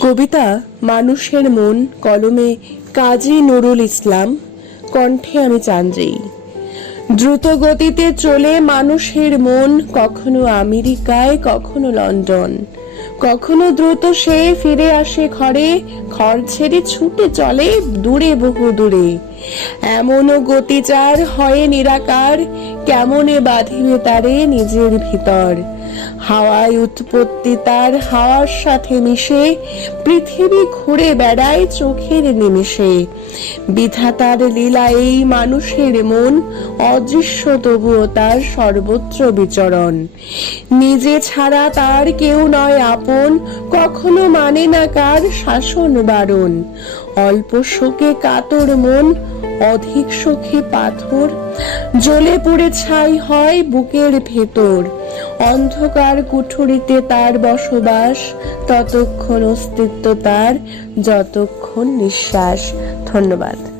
কবিতা, মানুষের মন, কলমে কাজী নুরুল ইসলাম, কণ্ঠে আমি চান্দ্রেই দ্রুত গতিতে চলে মানুষের মন, কখনো আমেরিকায়, কখনো লন্ডন। কখনো দ্রুত সে ফিরে আসে ঘরে, ঘর ছেড়ে ছুটে চলে দূরে, বহু দূরে। এমনও গতিচার হয় নিরাকার, কেমনে বাঁধিবে তারে নিজের ভিতর? হাওয়ায় উৎপত্তি তার হাওয়ার সাথে মিশে, পৃথিবী ঘুরে বেড়ায় চোখের নিমিষে। বিধাতার লীলা এই মানুষের মন, অদৃশ্য তবুও তার সর্বত্র বিচরণ। নিজে ছাড়া তার কেউ নয় আপন, কখনো মানে না কার শাসন বারণ। অল্প শোকে কাতর মন, অধিক সুখে পাথর, জ্বলে পড়ে ছাই হয় বুকের ভেতর। অন্ধকার কুঠুরিতে তার বসবাস ততক্ষণ অস্তিত্ব তার যতক্ষণ নিঃশ্বাস। ধন্যবাদ।